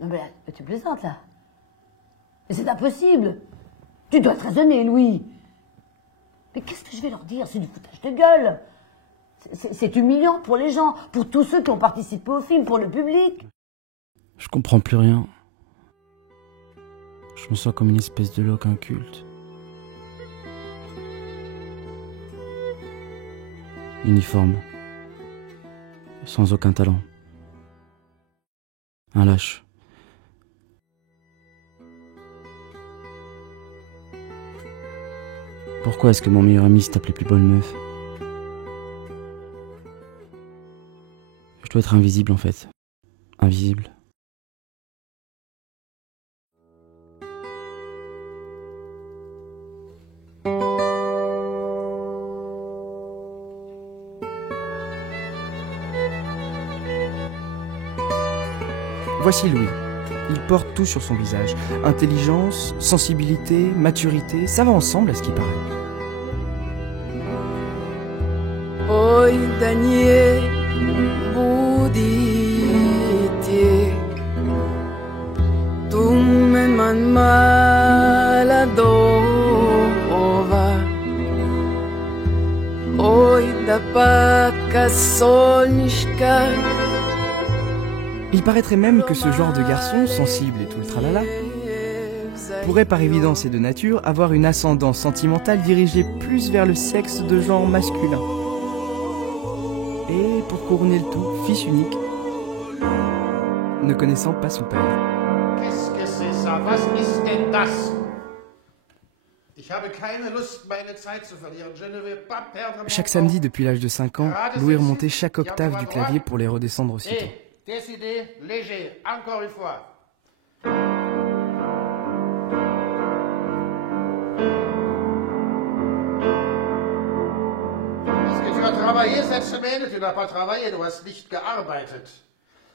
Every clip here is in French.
Non mais tu plaisantes là. Mais c'est impossible. Tu dois te raisonner, Louis. Mais qu'est-ce que je vais leur dire? C'est du foutage de gueule. C'est humiliant pour les gens, pour tous ceux qui ont participé au film, pour le public. Je comprends plus rien. Je me sens comme une espèce de loque inculte. Uniforme. Sans aucun talent. Un lâche. Pourquoi est-ce que mon meilleur ami s'est appelé plus bonne meuf? Je dois être invisible en fait. Invisible. Voici Louis. Il porte tout sur son visage. Intelligence, sensibilité, maturité, ça va ensemble à ce qui paraît. Oi, Daniel, budite. Tu me man maladova. Oi, da paca solniška. Il paraîtrait même que ce genre de garçon, sensible et tout le tralala, pourrait par évidence et de nature avoir une ascendance sentimentale dirigée plus vers le sexe de genre masculin. Et pour couronner le tout, fils unique, ne connaissant pas son père. Qu'est-ce que c'est ça? Was ist denn das? Ich habe keine Lust, meine Zeit zu verlieren. Je ne vais pas perdre mon temps. Chaque samedi depuis l'âge de 5 ans, Louis remontait chaque octave du clavier pour les redescendre aussitôt. Décidé, léger, encore une fois. Est-ce que tu as travaillé cette semaine? Tu n'as pas travaillé, du hast nicht gearbeitet.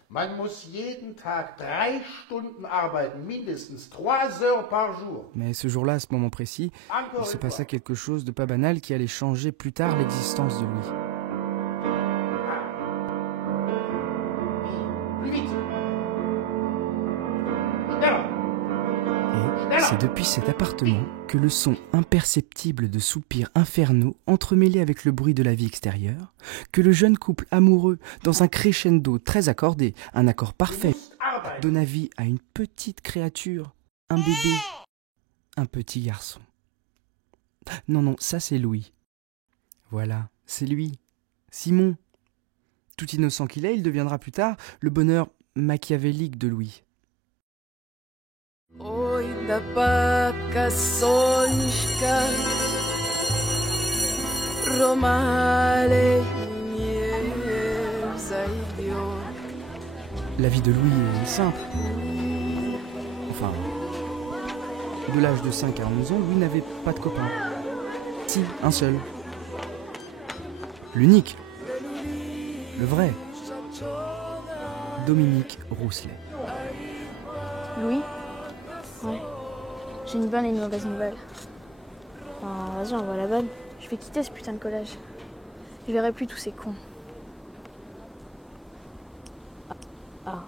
Man muss jeden Tag 3 Stunden arbeiten, mindestens 3 heures par jour. Mais ce jour-là, à ce moment précis, il se passa quelque chose de pas banal qui allait changer plus tard l'existence de Louis. Et c'est depuis cet appartement que le son imperceptible de soupirs infernaux entremêlé avec le bruit de la vie extérieure, que le jeune couple amoureux, dans un crescendo très accordé, un accord parfait, donna vie à une petite créature, un bébé, un petit garçon. Non, ça c'est Louis. Voilà, c'est lui, Simon. Tout innocent qu'il est, il deviendra plus tard le bonheur machiavélique de Louis. Oi, da paca solniška. Romale zaidio. La vie de Louis est simple. Enfin, de l'âge de 5 à 11 ans, Louis n'avait pas de copain. Si, un seul. L'unique. Le vrai. Dominique Rousselet. Louis? Ouais. J'ai une bonne et une mauvaise nouvelle. Enfin, vas-y, envoie la bonne. Je vais quitter ce putain de collège. Je verrai plus tous ces cons. Ah.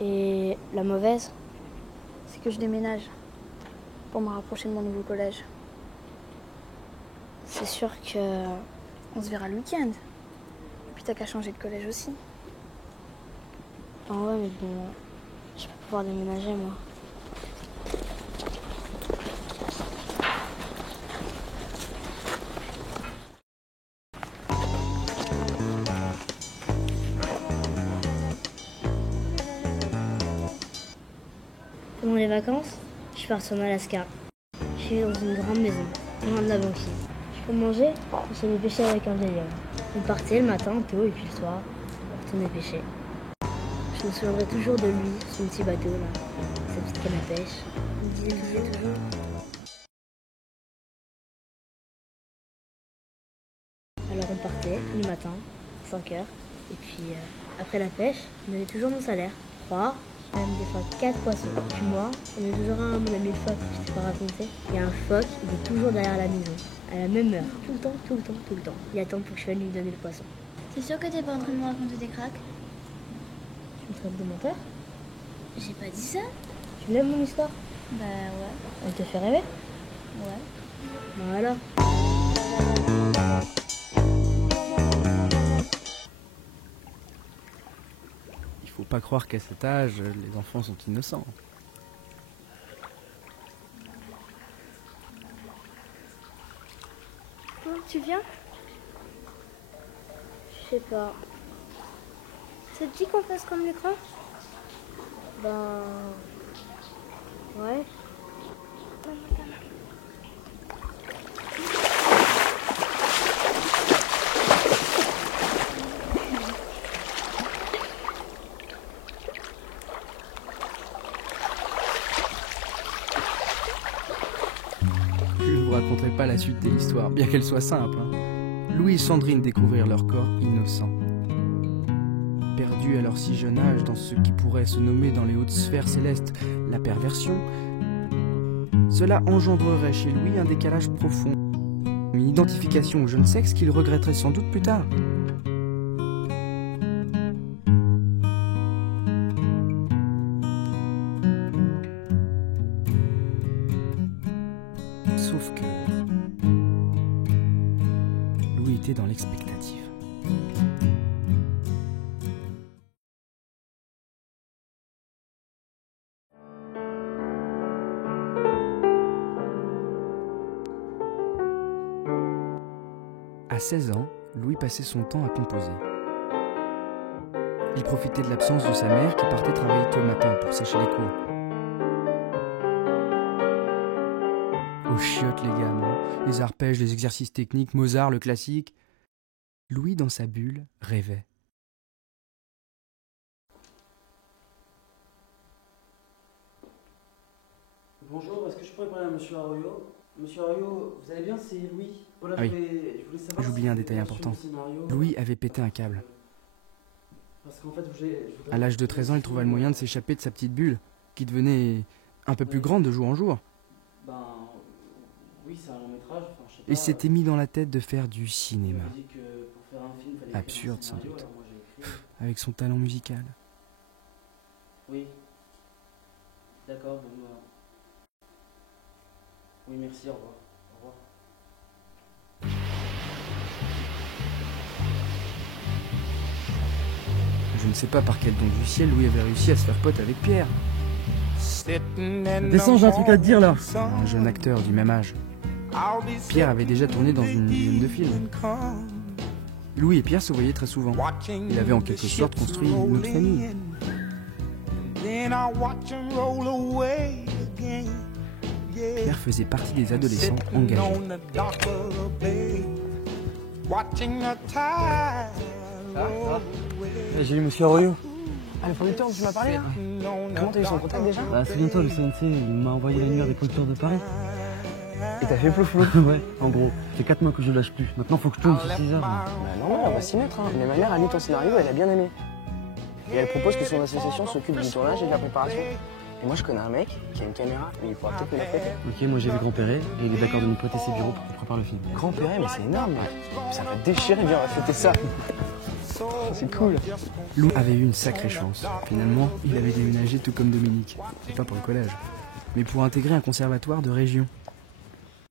Et la mauvaise, c'est que je déménage pour me rapprocher de mon nouveau collège. C'est sûr que on se verra le week-end. Et puis t'as qu'à changer de collège aussi. Ah ouais, mais bon, je vais pas pouvoir déménager, moi. Pendant les vacances, je pars sur Alaska. Je suis dans une grande maison, loin de la banquise. Je peux manger, je vais pêcher avec un vieil homme. On partait le matin tôt et puis le soir, on retournait pêcher. Je me souviendrai toujours de lui, son petit bateau là, sa petite canne à pêche. Il me disait toujours. Alors on partait le matin, 5 heures, et puis après la pêche, on avait toujours mon salaire, 3, même des fois 4 poissons. Puis moi, on est toujours un, mon ami le phoque, je t'ai pas raconté. Il y a un phoque, il est toujours derrière la maison, à la même heure, tout le temps. Il attend pour que je vienne lui donner le poisson. C'est sûr que t'es pas en train de me raconter des cracks? Une traite de menteur? J'ai pas dit ça. Tu l'aimes mon histoire? Bah ouais. Elle te fait rêver? Ouais. Voilà. Il faut pas croire qu'à cet âge, les enfants sont innocents. Oh, tu viens? Je sais pas. Ça te dit qu'on fasse comme l'écran? Ben... ouais. Je ne vous raconterai pas la suite de l'histoire, bien qu'elle soit simple. Louis et Sandrine découvrirent leur corps innocent. Perdus à leur si jeune âge dans ce qui pourrait se nommer dans les hautes sphères célestes la perversion, cela engendrerait chez Louis un décalage profond, une identification au jeune sexe qu'il regretterait sans doute plus tard. Sauf que Louis était dans l'expectative. À 16 ans, Louis passait son temps à composer. Il profitait de l'absence de sa mère qui partait travailler tôt le matin pour sécher les cours. Aux chiottes les gamins, les arpèges, les exercices techniques, Mozart, le classique. Louis, dans sa bulle, rêvait. Bonjour, est-ce que je pourrais parler à Monsieur Arroyo? Monsieur Arroyo, vous allez bien, c'est Louis. Voilà, Ah oui. je voulais savoir. J'oubliais un détail important. Louis avait pété un câble. Parce qu'en fait, je voudrais... À l'âge de 13 ans, il trouva le moyen de s'échapper de sa petite bulle, qui devenait un peu plus grande de jour en jour. Ben... oui, c'est un long métrage, enfin, je sais pas... Et s'était mis dans la tête de faire du Il cinéma. m'a dit que pour faire un film, fallait Absurde, écrire un scénario, sans doute. alors moi, j'ai écrit. Avec son talent musical. Oui. D'accord, bon... oui, merci, au revoir. Au revoir. Je ne sais pas par quel don du ciel Louis avait réussi à se faire pote avec Pierre, Descends, j'ai un truc à te dire, là. un jeune acteur du même âge. Pierre avait déjà tourné dans une dizaine de films. Louis et Pierre se voyaient très souvent. Il avait en quelque sorte construit une autre famille. Pierre faisait partie des adolescents engagés. J'ai eu Monsieur Arroyo. Ah, le producteur dont tu m'as parlé là? Comment t'as eu son contact déjà? Bah, souviens-toi, le CNC, il m'a envoyé l'annuaire des producteurs de Paris. Et t'as fait flou. Ouais, en gros, c'est 4 mois que je lâche plus. Maintenant, faut que je tourne sur 6 heures. Bah non, on va s'y mettre, hein. Mais ma mère a lu ton scénario, elle a bien aimé. Et elle propose que son association s'occupe du tournage et de la préparation. Et moi je connais un mec qui a une caméra, mais il pourra peut-être me la prêter. Ok, moi j'ai vu Grand Perret et il est d'accord de nous prêter ses bureaux pour qu'on prépare le film. Grand Perret, mais c'est énorme, mec. Ça va déchirer, viens, on va fêter ça. C'est cool. Lou avait eu une sacrée chance. Finalement, il avait déménagé tout comme Dominique. Et pas pour le collège, mais pour intégrer un conservatoire de région.